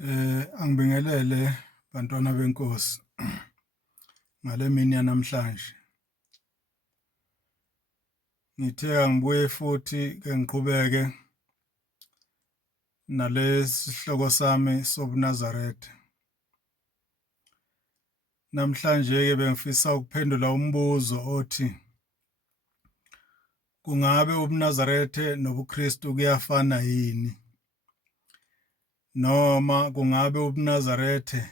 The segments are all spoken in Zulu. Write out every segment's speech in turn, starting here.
Angibingelele bantwana benkosi ngale mini yanamhlanje. Ngithe angibuye futhi ke ngiqhubeke nalesi sihloko sami sobuNazaretha. Namhlanje ke bengifisa ukuphendula umbuzo othi kungabe ubuNazarethe nobuKristu kuyafana yini? Noma kungabe ubuNazarethe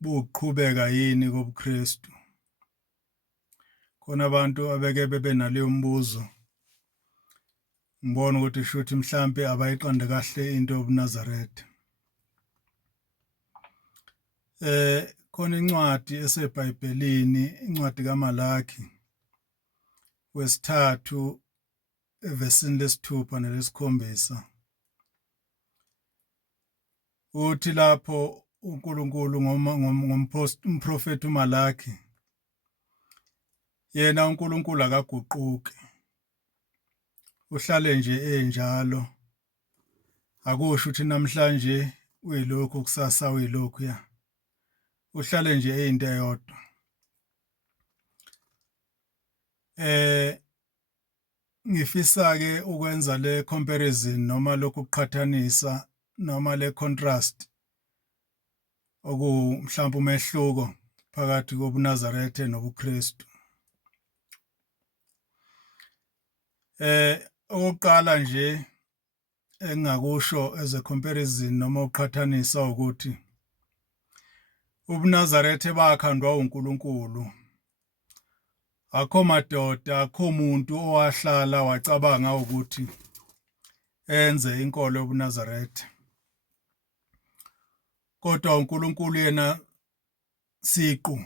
buqhubeka yini kobuKristu? Khona abantu abeke bebe naleyo mbuzo. Ngibona ukuthi shuthi mhlambe abayiqonde kahle into yobuNazaretha. Khona incwadi eseBhayibhelini, incwadi kaMalaki wesithathu evesini lesithupha nelesikhombisa. Uthi lapho uNkulunkulu umprofeti uMalaki, yena uNkulunkulu akaguquki, uhlale nje enjalo, akusho ukuthi namhlanje uyilokhu kusasa uyilokhuya, uhlale nje eyinto eyodwa. Ngifisa ke ukwenza le comparison noma lokhu kuqhathanisa noma le contrast mhlawumbe umehluko phakathi kobuNazarethe nobuKristu. Okokuqala nje engingakusho as a comparison noma uqhathanisa ukuthi ubuNazarethe bakhandwa uNkulunkulu. Akho madoda, akho muntu owahlala wacabanga ukuthi enze inkolo yobuNazaretha. Kodwa uNkulunkulu yena siqu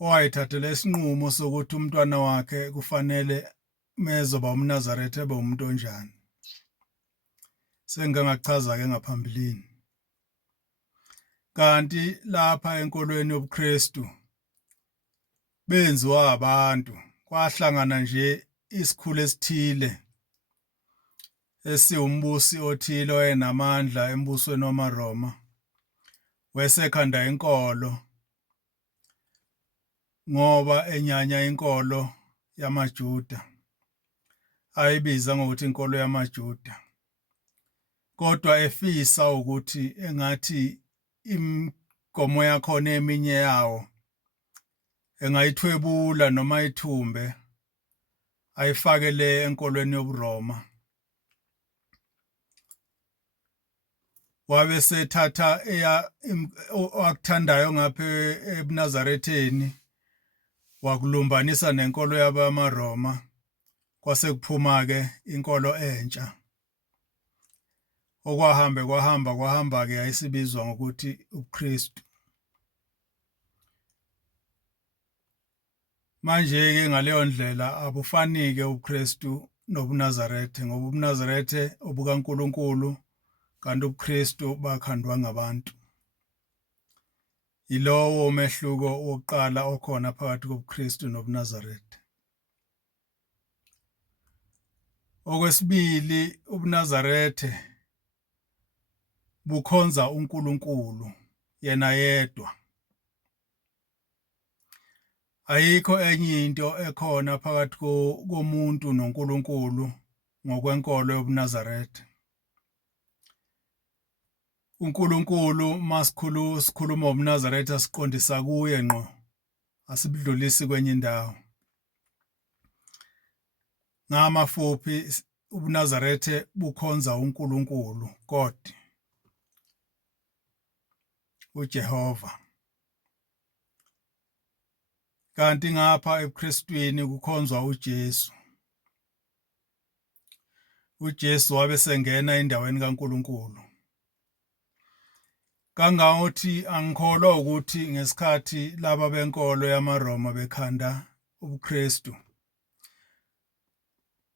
owayethathele isinqumo sokuthi umntwana wakhe kufanele mezoba umNazaretha ebe umuntu onjani. Sengangachaza ke ngaphambilini. Kanti lapha enkolweni yobuKristu benziwa abantu, kwahlangana nje isikhulu esithile esiwumbusi othile oyenamandla embusweni wamaRoma, wesekhanda inkolo ngoba enyanya inkolo yamaJuda, ayibiza ngokuthi inkolo yamaJuda, kodwa efisa ukuthi engathi imigomo yakhona eminye yawo engayithwebula noma ayithumbe ayifakele enkolweni yobuRoma. Wabe sethatha akuthandayo ngapha ebuNazaretheni wakulumbanisa nenkolo yabamaRoma, kwase kuphuma ke inkolo entsha kwahamba ke yayisibizwa ngokuthi ubuKristu. Manje ke ngaleyo ndlela abufani ke ubuKristu nobuNazarethe, ngoba ubuNazarethe obukaNkulunkulu kanti ubuKristu bakhandwa ngabantu. Yilowo umehluko wokuqala okhona phakathi kobuKristu nobuNazaretha. Okwesibili, ubuNazarethe bukhonza uNkulunkulu yena yedwa. Ayikho enye into ekhona phakathi komuntu noNkulunkulu ngokwenkolo yobuNazaretha. uNkulunkulu sikhuluma ngobuNazaretha siqondisa kuye ngqo, asibudlulisi kwenye indawo. Ngamafuphi ubuNazarethe bukhonza uNkulunkulu God, uJehova. Kanti ngapha ebuKristwini kukhonzwa uJesu. uJesu wabe sengena endaweni kaNkulunkulu. Kangangokuthi angikholwa ukuthi ngesikhathi laba benkolo yamaRoma bekhanda ubuKristu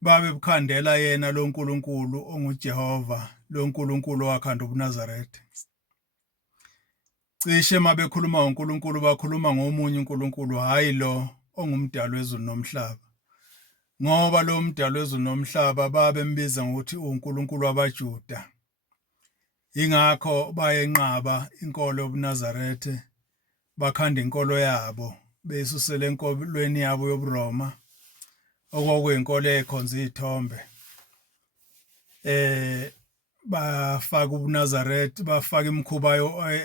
babe bukhandela yena lo nkulunkulu onguJehova, lo nkulunkulu owakhanda ubuNazaretha. Cishe mabekhuluma ngoNkulunkulu bakhuluma ngomunye uNkulunkulu, hayi lo ongumdali wezulu nomhlaba. Ngoba lo mdali wezulu nomhlaba babembiza ngokuthi uNkulunkulu wabaJuda. ingakho bayenqaba inkolo yobuNazarethe bakhanda inkolo yabo beyisusela enkolweni yabo yobuRoma okwakuyinkolo ekhonza izithombe bafaka ubuNazaretha bafaka imikhuba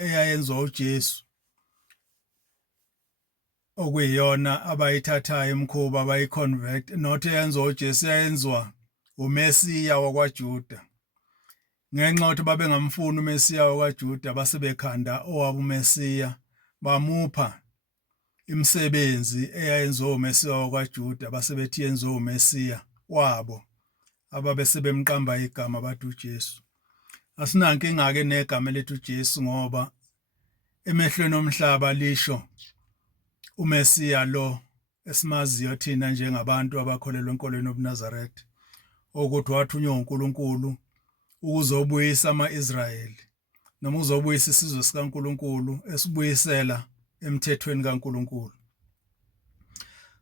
eyayenziwa uJesu okuyiyona abayithathayo imikhuba abayiconvert not eyenziwa uJesu yayenziwa uMesiya wakwaJuda ngenxa yokuthi babengamfuni uMesiya wakwaJuda basebekhanda owabo uMesiya bamupha imisebenzi eyayenziwa uMesiya wakwaJuda basebethi yenziwa uMesiya wabo ababe sebemqamba igama bathi uJesu asinankinga ke negama lethu uJesu ngoba emehlweni omhlaba lisho uMesiya lo esimaziyo thina njengabantu abakholelwa enkolweni yobuNazaretha ukuthi wathunywa uNkulunkulu ukuzobuyisa ama-Israyeli noma uzobuyisa isizwe sikaNkulunkulu esibuyisela emthethweni kaNkulunkulu.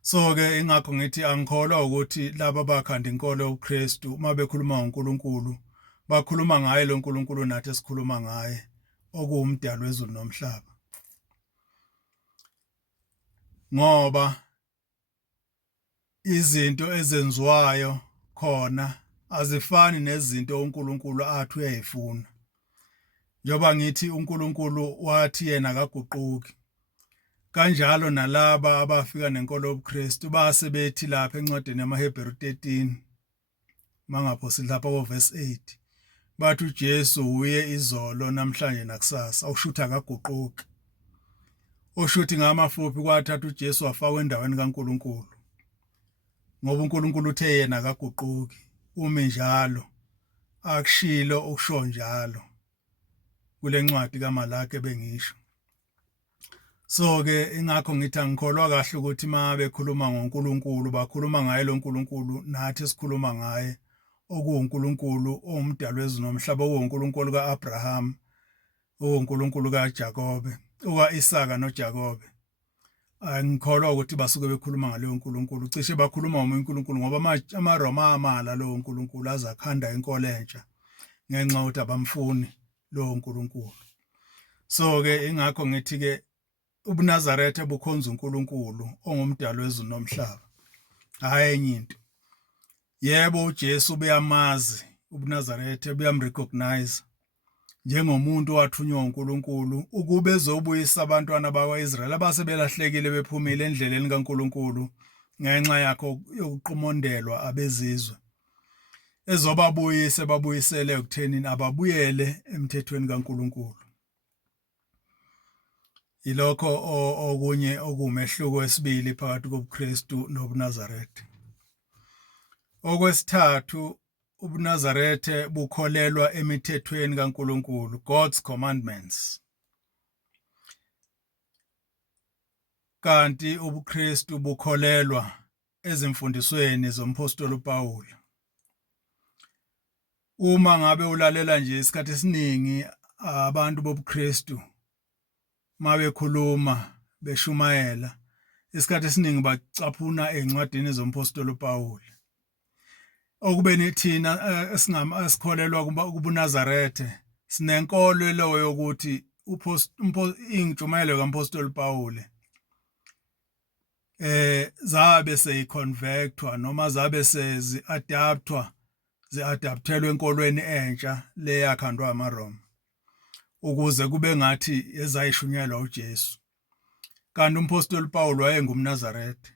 So ke ingakho ngithi angikholwa ukuthi laba bakhanda inkolo yobuKristu uma bekhuluma ngoNkulunkulu bakhuluma ngaye lo nkulunkulu nathi esikhuluma ngaye okuwumdali wezulu nomhlaba ngoba izinto ezenziwayo khona azifani nezinto uNkulunkulu athi uyayifuna njoba ngithi uNkulunkulu wathi yena akaguquki kanjalo nalaba abafika nenkolo yobuKristu base bethi lapha encwadini yamaHebheru 13 mangapho lapha kuverse 8 bathi uJesu uye izolo namhlanje nakusasa awushutha akaguquki oshuthi ngamafuphi kwathatha uJesu wafakwa endaweni kaNkulunkulu ngoba uNkulunkulu uthe yena akaguquki umi njalo akushilo ukusho njalo kule ncwadi kaMalaki bengisho. So ke ingakho ngithi angikholwa kahle ukuthi uma bekhuluma ngoNkulunkulu bakhuluma ngaye lo nkulunkulu nathi sikhuluma ngaye okuwuNkulunkulu omdali wezulu nomhlaba okuwuNkulunkulu kaAbraham okuwuNkulunkulu kaJakobe okaIsaka noJakobe. Angikholwa ukuthi basuke bekhuluma ngaleyo nkulunkulu cishe bakhuluma ngomunye uNkulunkulu ngoba amaRoma amala lowo nkulunkulu azakhanda inkolo entsha ngenxa yokuthi abamfuni lowo nkulunkulu. So ke ingakho ngithi ke ubuNazaretha bukhonza uNkulunkulu ongumdali wezulu nomhlaba hayi enye into. Yebo uJesu beyamazi ubuNazaretha beyamrecognize njengomuntu wathunywa uNkulunkulu ukube ezobuyisa abantwana bakwaIsrayeli abasebelahlekile bephumile endleleni kaNkulunkulu ngenxa yakho yokuqumondelwa abezizwe ezobabuyisa babuyisele ekutheni ababuyele emthethweni kaNkulunkulu. Ilokho okunye okumehluko wesibili phakathi kobuKristu nobuNazaretha. Okwesithathu ubuNazaretha bukholelwa emithethweni kaNkulunkulu, God's commandments. Kanti ubuKristu bukholelwa ezimfundisweni zompostoli uPaul. Uma ngabe ulalela nje isikhathi esiningi abantu bobuKristu mabekhuluma beshumayela isikhathi esiningi bacaphuna ezincwadini zompostoli uPaul. Okubeni thina esikholelwa kubuNazaretha sinenkolo leyo yokuthi intshumayelo kampostoli Paul zabe seyiconvertwa noma zabe zi-adapthelwe enkolweni entsha leyakhandwa amaRoma ukuze kube ngathi ezayishunyelwa uJesu. Kanti umpostoli Paul wayengumNazaretha.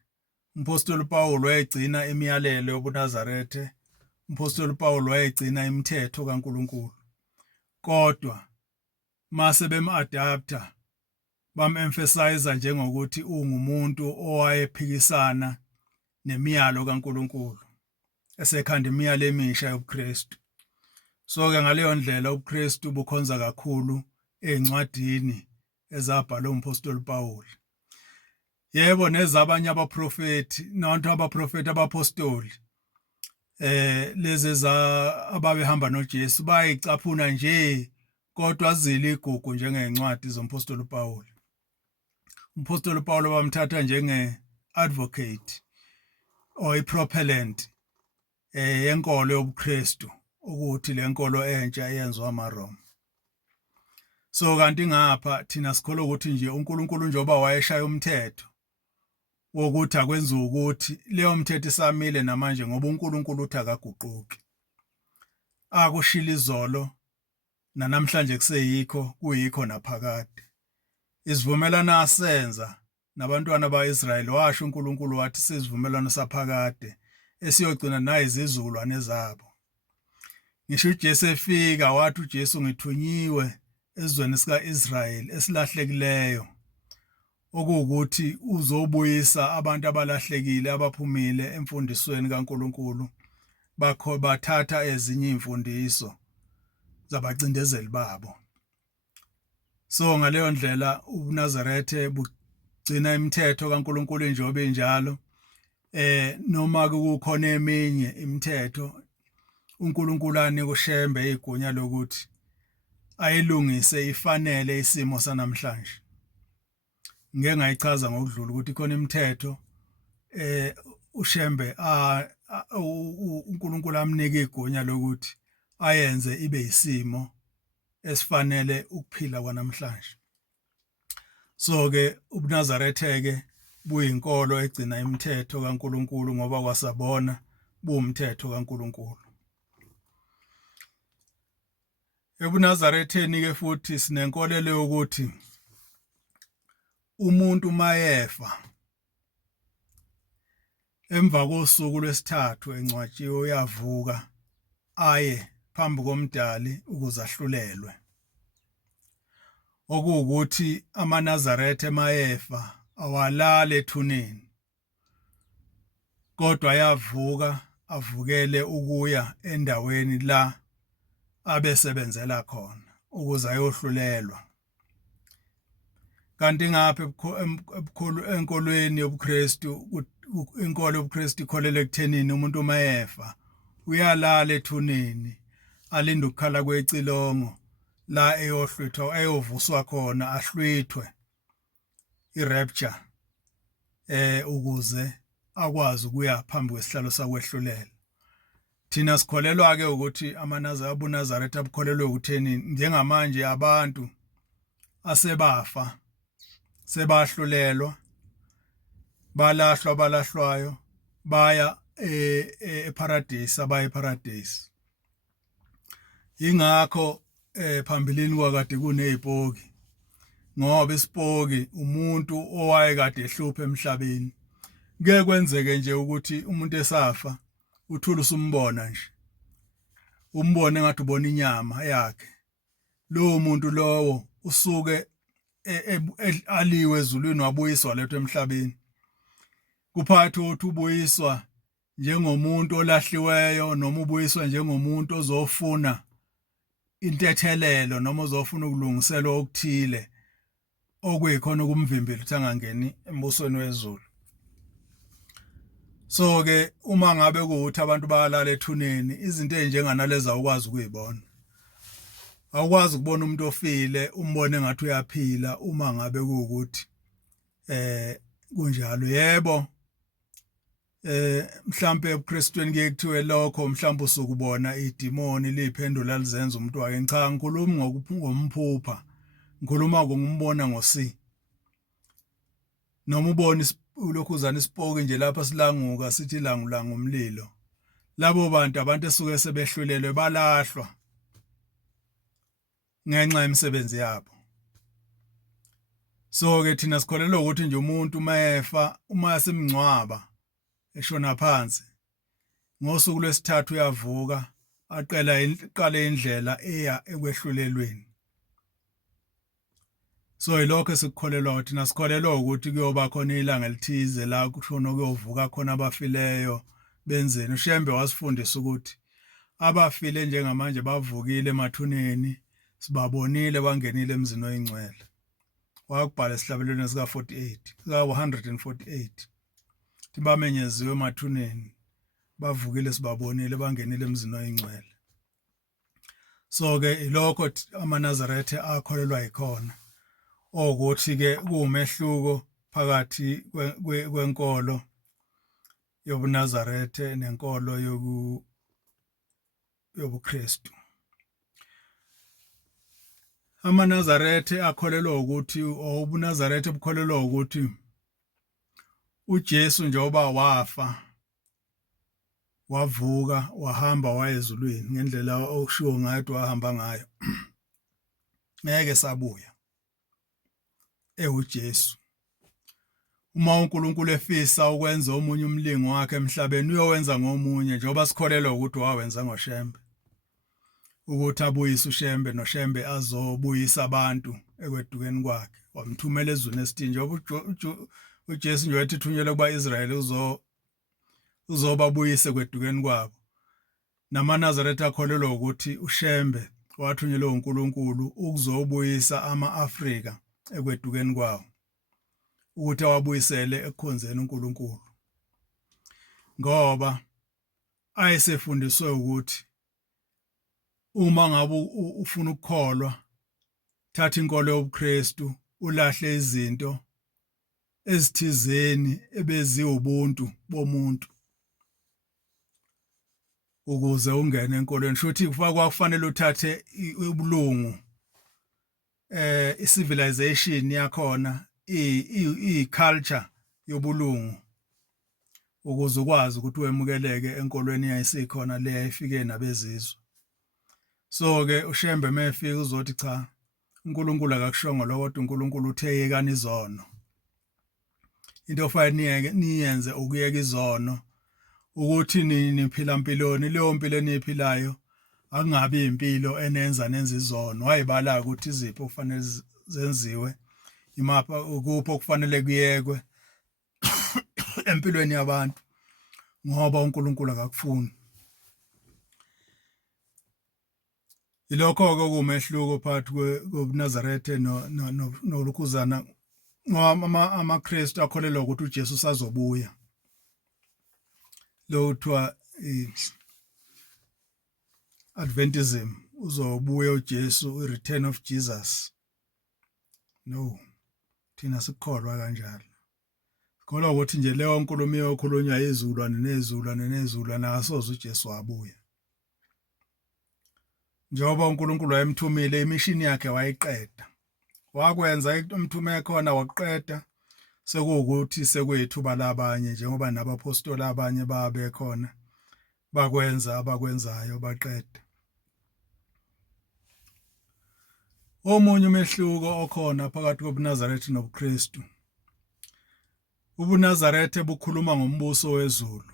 Umpostoli Paul wayegcina imiyalelo yobuNazaretha. Umpostoli Paul wayegcina imithetho kaNkulunkulu. Kodwa mase bem-adapta bam-emphasize njengokuthi ungumuntu owayephikisana nemiyalo kaNkulunkulu esekhanda imiyalo emisha yobuKristu. So ke ngaleyo ndlela ubuKristu bukhonza kakhulu ezincwadini ezabhalwa umpostoli Paul. Yebo nezabanye abaprofeti nantu abaprofeti abapostoli lezi ababehamba noJesu bayicaphuna nje kodwa azile igugu njengezincwadi zompostoli Paul. Umpostoli Paul bamthatha njenge-advocate or i-propellant yenkolo yobuKristu ukuthi lenkolo entsha eyenziwa amaRoma. So kanti ngapha thina sikholwa ukuthi nje uNkulunkulu njoba wayeshaya umthetho wokuthi akwenziwe ukuthi leyo mthetho isamile namanje ngoba uNkulunkulu uthi akaguquki. Akushila izolo nanamhlanje kuseyikho kuyikho naphakade. Isivumelwano asenza nabantwana baIsrayeli washo uNkulunkulu wathi sizivumelwano saphakade esiyogcina naye izizukulwane zabo. Ngisho uJesu efika wathi uJesu ngithunyiwe ezweni sika-Israyeli esilahlekileyo okuwukuthi uzobuyisa abantu abalahlekile abaphumile emfundisweni kaNkulunkulu bathatha ezinye imfundiso zabacindezeli babo. So ngaleyo ndlela uNazaretha bugcina imithetho kaNkulunkulu njengoba injalo noma kukhona eminye imithetho uNkulunkulu anika uShembe igunya lokuthi ayilungise ifanele isimo sanamhlanje. Ngeke ngayichaza ngokudlula ukuthi khona imithetho uShembe uNkulunkulu amnika igunya lokuthi ayenze ibe isimo esifanele ukuphila kwanamhlanje. So ke ubuNazaretha ke buyinkolo egcina imithetho kaNkulunkulu ngoba kwasabona buwumthetho kaNkulunkulu. EbuNazaretheni ke futhi sinenkolelo yokuthi umuntu mayefa emva kosuku lwesithathu engcwatshiwe uyavuka aye phambi komdali ukuze ahlulelwe. Okuwukuthi amaNazaretha mayefa awalali ethuneni kodwa ayavuka avukele ukuya endaweni la abesebenzela khona ukuze ayohlulelwa. Kanti ngapha enkolweni yobuKristu inkolo yobuKristu ikholele ekuthenini umuntu mayefa uyalala ethuneni alinde ukukhala kwecilongo la eyohlwithwa eyovuswa khona ahlwithwe irapture ukuze akwazi ukuya phambi kwesihlalo sakwehlulela. Thina sikholelwa ke ukuthi abuNazaretha bukholelwe ukutheni njengamanje abantu asebafa sebahlulelwa balahlwa balahlwayo baya eparadise abaya eparadise. Ingakho phambilini kwakade kunezipoki ngoba isipoki umuntu owayekade ehlupha emhlabeni. Ke kwenzeke nje ukuthi umuntu esafa uthula usumbona nje. Umbone ngathi ubona inyama yakhe. Lowo muntu lowo usuke aliwe ezulwini wabuyiswa letho emhlabeni. Kuphathi ukuthi ubuyiswa njengomuntu olahliweyo noma ubuyiswa njengomuntu ozofuna intethelelo noma ozofuna ukulungiselwa okuthile okuyikhona ukumvimbela ukuthi angangeni embusweni wezulu. So ke uma ngabe kuuthi abantu bayalala ethuneni izinto ezinjenganaleza ukwazi ukuyibona. Awukwazi ukubona umuntu ofile umbone ngathi uyaphila uma ngabe kuukuthi kunjalo. Yebo mhlambe ebuKristweni kuye kuthiwe lokho mhlambe usukubona idimoni liphendula lizenza umuntu wake. Cha, ngikhuluma ngomphupha. Ngikhuluma ngokumbona ngosi. Noma ubone ulokhuzana isipoki nje lapha silanguka sithi langulanga umlilo. Labo abantu esuke sebehlulelwe balahlwa ngenxa yemisebenzi yabo. So ke thina sikholelwa ukuthi nje umuntu mayefa uma yasemngcwaba eshona phansi ngosuku lwesithathu uyavuka aqale indlela eya ekwehlulelweni. So yilokho esikholelwa thina sikholelwa ukuthi kuyoba khona ilanga elithize la kushona kuyovuka khona abafileyo benzeni. uShembe wasifundisa ukuthi abafile njengamanje bavukile emathuneni sibabonile bangenile emzini oyingcwele. Wakubhala esihlabelweni sika 148 tibamenyeziwe emathuneni bavukile sibabonile bangenile emzini oyingcwele. So ke ilokho amaNazaretha akholelwa yikhona ukuthi ke kuwumehluko phakathi kwenkolo yobuNazaretha nenkolo yobuKristu. amaNazaretha akholelwa ukuthi ubuNazaretha bukholelwa ukuthi uJesu njengoba wafa wavuka wahamba waya ezulwini ngendlela okushiwo ngayo wahamba ngayo ngeke sabuya uJesu. Uma uNkulunkulu efisa ukwenza omunye umlingo wakhe emhlabeni uyowenza ngomunye njengoba sikholelwa ukuthi wawenza ngoShembe, ukuthi abuyise uShembe noShembe azobuyisa abantu ekwedukeni kwakhe. Wamthumela ezweni esithi njengoba uJesu nje wathi ithunyelwe kuba Israyeli uzobabuyisa ekwedukeni kwabo. NamaNazaretha akholelwa ukuthi uShembe wathunyelwe uNkulunkulu ukuzobuyisa ama-Afrika ekwedukeni kwawo, ukuthi awabuyisele ekukhonzeni uNkulunkulu, ngoba ayesefundiswe ukuthi uma ngabe ufuna ukukholwa, thatha inkolo yobuKristu, ulahle izinto ezithizeni ebeziwubuntu bomuntu ukuze ungene enkolweni. Shothi kwakufanele uthathe ubulungu, i-civilization yakhona, i-culture yobulungu ukuze ukwazi ukuthi wemukeleke enkolweni yayisikhona le yayifike nabezizwe. So-ke uShembe mefika uzothi cha, uNkulunkulu akakushongo lokho, kodwa uNkulunkulu uthe yekani izono. Into ofanele niyenze ukuyeka izono, ukuthi niphila mpiloni, leyo mpilo eniphilayo akungabi impilo enenza nenza izono. Wayibala ukuthi izipho kufanele zenziwe, imapha ukuphi okufanele kuyekwe empilweni yabantu ngoba uNkulunkulu akakufuni. Ilokho-ke kumehluko phakathi kobuNazaretha nolukhuzana. AmaKristu akholelwa ukuthi uJesu usazobuya, lo kuthiwa Adventism, uzobuya uJesu, i-return of Jesus. No, thina sikholwa kanjalo. Sikholwa ukuthi nje leyo nkulumo iyokhulunywa izulwane nezulwane akasoze uJesu wabuya. Njengoba uNkulunkulu wayemthumile, imishini yakhe wayiqeda. Wakwenza umthume khona wakuqeda, sekuwukuthi sekuyithuba labanye njengoba nabapostoli abanye babe khona bakwenza abakwenzayo baqeda. Omunye umehluko okhona phakathi kobuNazaretha nobuKristu, ubuNazaretha bukhuluma ngombuso wezulu.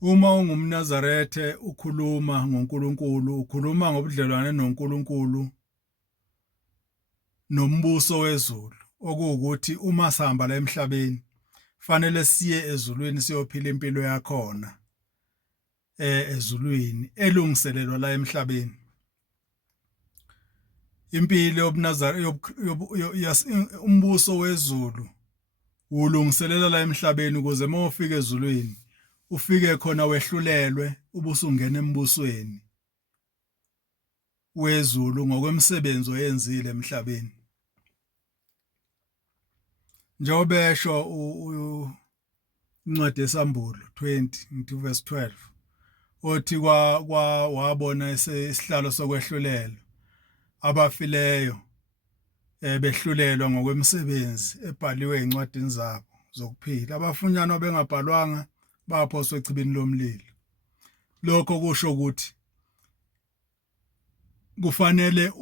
Uma ungumNazaretha ukhuluma ngoNkulunkulu, ukhuluma ngobudlelwane noNkulunkulu nombuso wezulu, okuwukuthi uma sihamba la emhlabeni fanele siye ezulwini siyophila impilo yakhona ezulwini elungiselelwa la emhlabeni. Impilo umbuso wezulu ulungiselela la emhlabeni ukuze mawufika ezulwini ufike khona wehlulelwe ubusungena embusweni wezulu ngokwemsebenzi oyenzile emhlabeni. Njengoba esho uncwadi yeSambulo 20 ngithi verse 12, othi wabona isihlalo sokwehlulela abafileyo behlulelwa ngokwemsebenzi ebhaliwe ezincwadini zabo zokuphila, abafunyanwa bengabhalwanga baphoswa echibini lomlilo. Lokho kusho ukuthi kufanele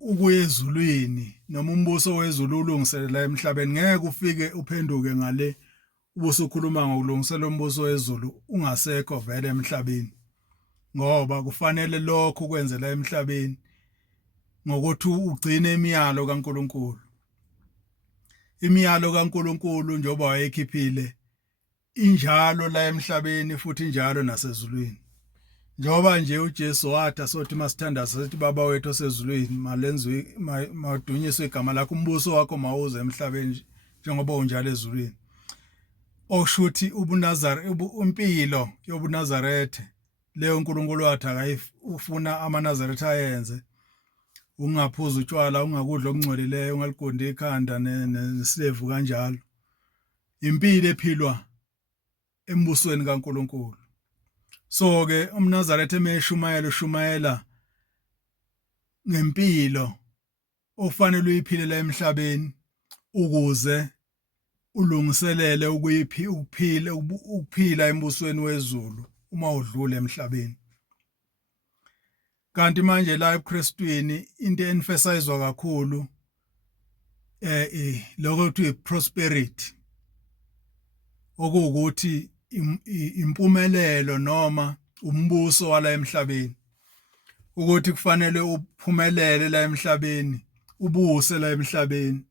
ukuya ezulwini noma umbuso wezulu ulungiselela emhlabeni. Ngeke ufike uphenduke ngale ubusukhuluma ngokulungisela umbuso wezulu ungasekho vele emhlabeni, ngoba kufanele lokho kwenzela emhlabeni ngokuthi ugcine imiyalo kaNkulunkulu. Imiyalo kaNkulunkulu njengoba wayekhiphile injalo la emhlabeni futhi injalo nasezulwini. Njengoba nje uJesu wathi asothi masithandaza sithi Baba wethu osezulwini, madunyiswe igama lakho, umbuso wakho mawuze emhlabeni njengoba unjalo ezulwini. Oshuthi impilo yobuNazaretha leyo uNkulunkulu wathi akayifuna amaNazaretha ayenze, ungaphuza utshwala, ungakudla okungcolileyo, ungaligondi ikhanda nesilevu kanjalo. Impilo ephilwa embusweni kaNkulunkulu. So-ke umNazaretha umeshumayela ushumayela ngempilo ofanele uyiphile emhlabeni ukuze ulungiselele ukuphila embusweni wezulu uma udlula emhlabeni. Kanti manje la eBukristwini into emphasizwa kakhulu lokho kuthiwa prosperity, okuwukuthi impumelelo noma umbuso wala emhlabeni, ukuthi kufanele uphumelele la emhlabeni, ubuse la emhlabeni.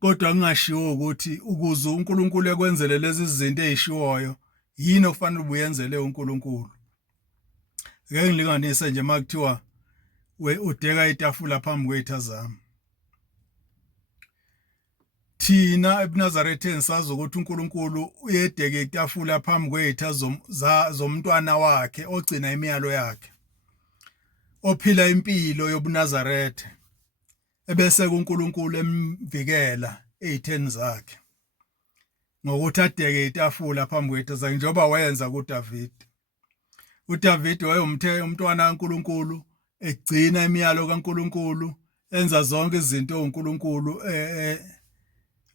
Kodwa kungashiwo ukuthi ukuze uNkulunkulu ekwenzele lezi zinto ezishiwoyo yini okufanele ubuyenzele uNkulunkulu. Ngeke ngilinganise nje makuthiwa udeka itafula phambi kwethu zami. Thina eBnazaretheni sazi ukuthi uNkulunkulu uyedeka itafula phambi kwethu zomntwana wakhe ogcina imiyalo yakhe, ophila impilo yobuNazarethe, ebese uNkulunkulu emvikela ezitheni zakhe ngokuthi adeke itafula phambi kwethu zakhe, njengoba wayenza kuDavide. uDavide umntwana kaNkulunkulu, egcina imiyalo kaNkulunkulu, enza zonke izinto uNkulunkulu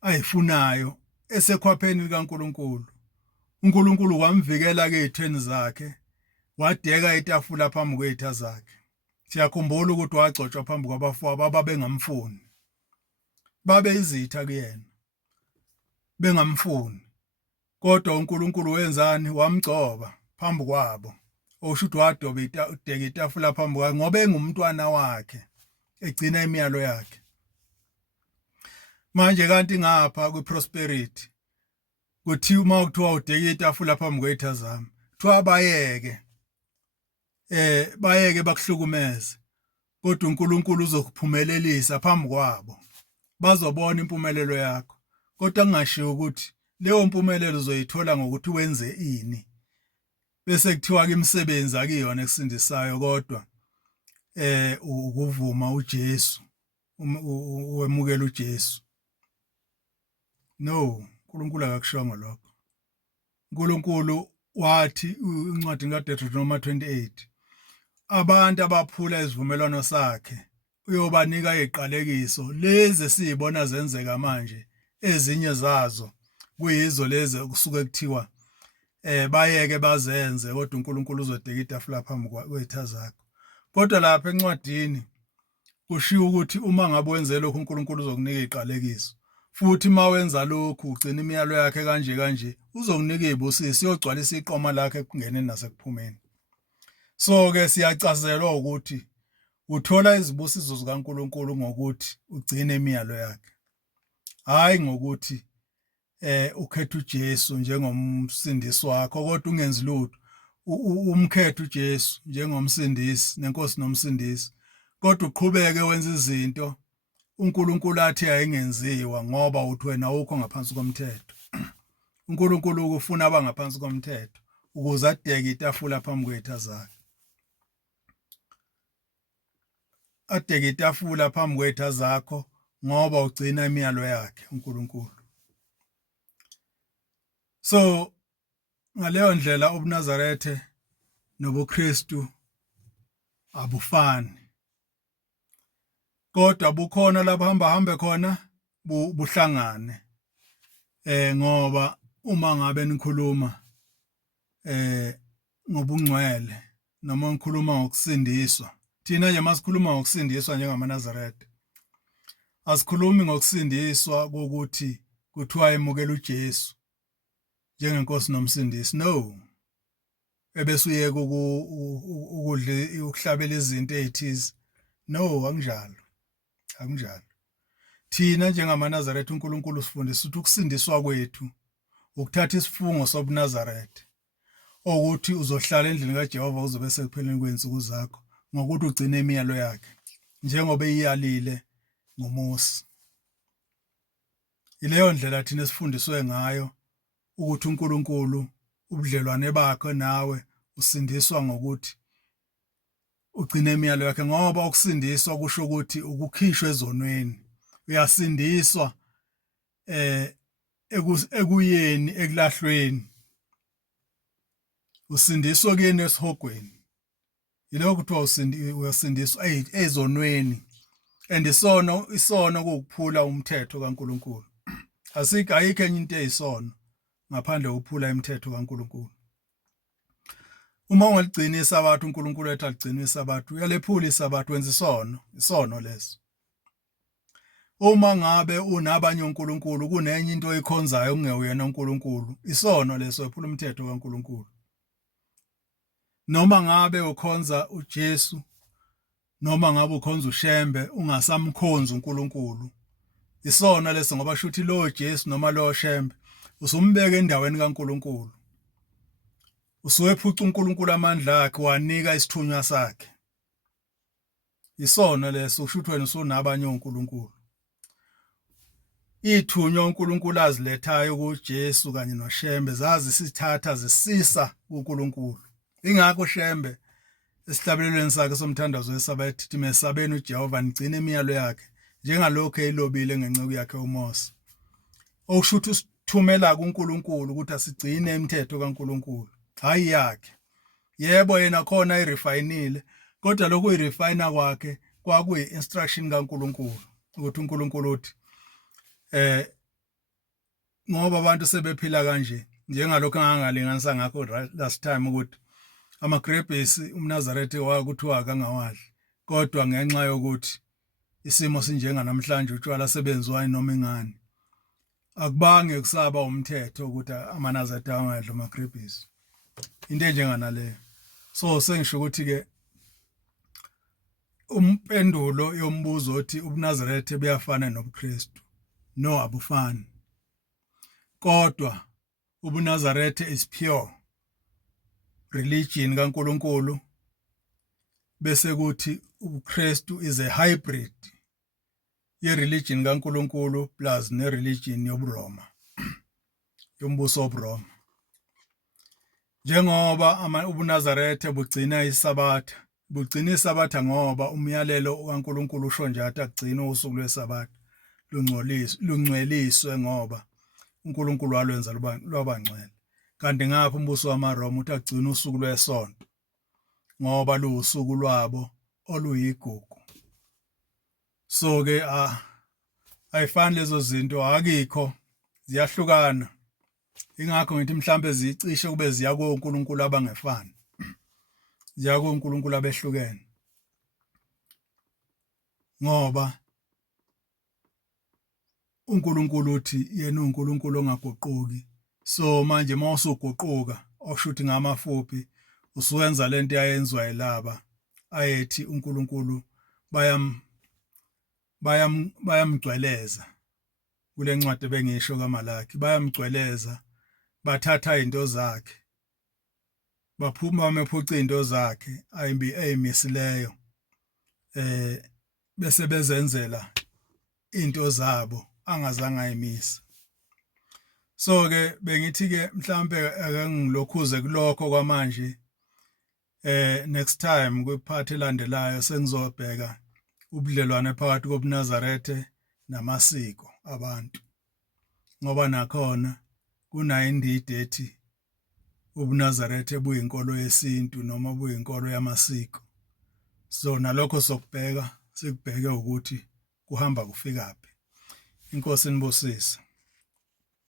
ayifunayo esekhwapheni likaNkulunkulu. uNkulunkulu wamvikela ezitheni zakhe, wadeka itafula phambi kwethu zakhe. Siyakhumbula ukuthi wagcotshwa phambi kwabafowabo ababengamfuni, babe izitha kuyena, bengamfuni. Kodwa uNkulunkulu wenzani? Wamgcoba phambi kwabo. Osho ukuthi udeka itafula phambi kwakhe ngoba engumntwana wakhe, egcina imiyalo yakhe. Manje kanti ngapha kwiprosperity kuthiwa uma kuthiwa udeka itafula phambi kwethu zami, kuthiwa bayeke bakuhlukumeze, kodwa uNkulunkulu uzokuphumelelisa phambi kwabo, bazobona impumelelo yakho. Kodwa kungashiwo ukuthi leyo mpumelelo uzoyithola ngokuthi wenze ini, bese kuthiwa ke imisebenzi akuyona esindisayo, kodwa ukuvuma uJesu, wemukela uJesu. No, uNkulunkulu akakushongo lokho. uNkulunkulu wathi incwadini kaDuteronomy 28, abantu abaphula isivumelwano sakhe uyobanika iziqalekiso lezi esizibona zenzeka manje, ezinye zazo kuyizo lezi kusuke kuthiwa bayeke bazenze, kodwa uNkulunkulu uzodeka itafula phambi kwethu zakho. Kodwa lapha encwadini kushiwo ukuthi uma ngabe wenze lokho uNkulunkulu uzokunika iziqalekiso, futhi uma wenza lokhu ugcina imiyalo yakhe kanje kanje, uzokunika izibusiso, uyogcwalisa iqoma lakhe ekungeneni nasekuphumeni. So-ke siyacazelwa ukuthi uthola izibusiso zikaNkulunkulu ngokuthi ugcine imiyalo yakhe, hayi ngokuthi ukhethe uJesu njengomsindisi wakho, kodwa ungenzi lutho. Umkhethe uJesu njengomsindisi nenkosi nomsindisi, kodwa uqhubeke wenza izinto uNkulunkulu athi ayingenziwa ngoba uthi wena ukho ngaphansi komthetho. uNkulunkulu ukufuna abangaphansi komthetho ukuze adeke itafula phambi kwethu zakhe. Adeke itafula phambi kwethu zakho ngoba ugcina imiyalo yakhe uNkulunkulu. So ngaleyo ndlela ubuNazarethe nobuKristu abufani, kodwa bukhona lapho hambe khona buhlangane. Ngoba uma ngabe nikhuluma ngobungcwele noma nikhuluma ngokusindiswa, thina nje masikhuluma ngokusindiswa njengamaNazarethe, asikhulumi ngokusindiswa kokuthi kuthiwa emukela uJesu njengenkosi nomsindisi. No, ebese uyeka ukudla ukuhlabela izinto ezithize. No, akunjalo, akunjalo. Thina njengamaNazarethe uNkulunkulu usifundisa ukuthi ukusindiswa kwethu ukuthatha isifungo sobuNazarethe, ukuthi uzohlala endlini kaJehova uzobe sekupheleni kwensuku zakho ngokuthi ugcine imiyalo yakhe njengoba eyiyalile ngoMose. Ileyo ndlela thina sifundiswe ngayo ukuthi uNkulunkulu ubudlelwane bakhe nawe usindiswa ngokuthi ugcine imiyalo yakhe, ngoba ukusindiswa kusho ukuthi ukukhishwa ezonweni. Uyasindiswa ekuyeni, ekulahlweni, usindiswa kuyeni esihogweni. yilokho kuthiwa uyasindiswa ezonweni, and isono kuwukuphula umthetho kaNkulunkulu. Ayikho enye into eyisono ngaphandle kokuphula imithetho kaNkulunkulu. Uma ungaligcini isabatha uNkulunkulu wethu aligcina isabatha, uyalephula isabatha, wenza isono leso. Uma ngabe unabanye uNkulunkulu kunenye into oyikhonzayo kungewuyena uNkulunkulu, isono leso, wephula umthetho kaNkulunkulu. Noma ngabe ukhonza uJesu, noma ngabe ukhonza uShembe, ungasamkhonzi uNkulunkulu, isono leso, ngoba shuthi lo Jesu noma lo Shembe usumbeka endaweni kaNkulunkulu. Usuwephuca uNkulunkulu amandla akhe, wanika isithunywa sakhe. Isono leso, shuthi wena usunabanye uNkulunkulu. Ithunywa uNkulunkulu azilethayo kuJesu kanye noShembe zazi sithatha zisisa kuNkulunkulu. Ingakho uShembe esihlabelelweni sakhe somthandazo wesaba ethi mesabeni uJehova nigcine imiyalo yakhe njengalokho eyilobile ngenceku yakhe uMose. Okushuthi usithumela kuNkulunkulu ukuthi asigcine imithetho kaNkulunkulu, hayi yakhe. Yebo yena khona irefayinile, kodwa lokhu irefayina kwakhe kwakuyi-instruction kaNkulunkulu ukuthi uNkulunkulu uthi ngoba abantu sebephila kanje, njengalokho engangalinganisa ngakho last time ukuthi amagrebhisi umNazaretha wakuthiwa akangawadli, kodwa ngenxa yokuthi isimo sinjenganamhlanje utshwala sebenziwa noma ingane, akubange kusaba umthetho ukuthi amaNazaretha angadli amagrebhisi, into enjenganaleyo. So sengisho ukuthi-ke umpendulo yombuzo othi ubuNazaretha buyafana nobuKristu, no, abufani. Kodwa ubuNazaretha is pure religion kaNkulunkulu, bese kuthi ubuKristu is a hybrid ye-religion kaNkulunkulu plus ne-religion yobuRoma, yombuso wobuRoma. Njengoba ubuNazaretha bugcina isabatha ngoba umyalelo kaNkulunkulu usho njalo agcina usuku lwesabatha lungcweliswe ngoba uNkulunkulu walwenza lwabangcwele. Kanti ngapha umbuso wamaRoma uthi agcina usuku lwesonto ngoba luwusuku lwabo oluyigugu. So-ke ayifani lezo zinto, akikho, ziyahlukana. Ingakho ngithi mhlambe zicishe kube ziya kuNkulunkulu abangefani, ziya kuNkulunkulu abehlukene, ngoba uNkulunkulu uthi yena uNkulunkulu ongaguquki. So manje mawusuguquka oshuthi ngamafuphi usuwenza lento yayenziwa yilaba ayethi uNkulunkulu bayamgcweleza kule ncwadi bengisho kaMalaki, bayamgcweleza, bathatha izinto zakhe, baphuma bamephuca izinto zakhe ayimisileyo, bese bezenzela into zabo angazange ayimisa. So-ke bengithi-ke mhlambe ake ngilokhuze kulokho kwamanje, next time kwiphathi elandelayo sengizobheka ubudlelwane phakathi kobuNazaretha namasiko abantu, ngoba nakhona kunayo indida ethi ubuNazaretha buyinkolo yesintu noma buyinkolo yamasiko. So nalokho sokubheka sikubheke ukuthi kuhamba kufikaphi. Inkosi nibusise.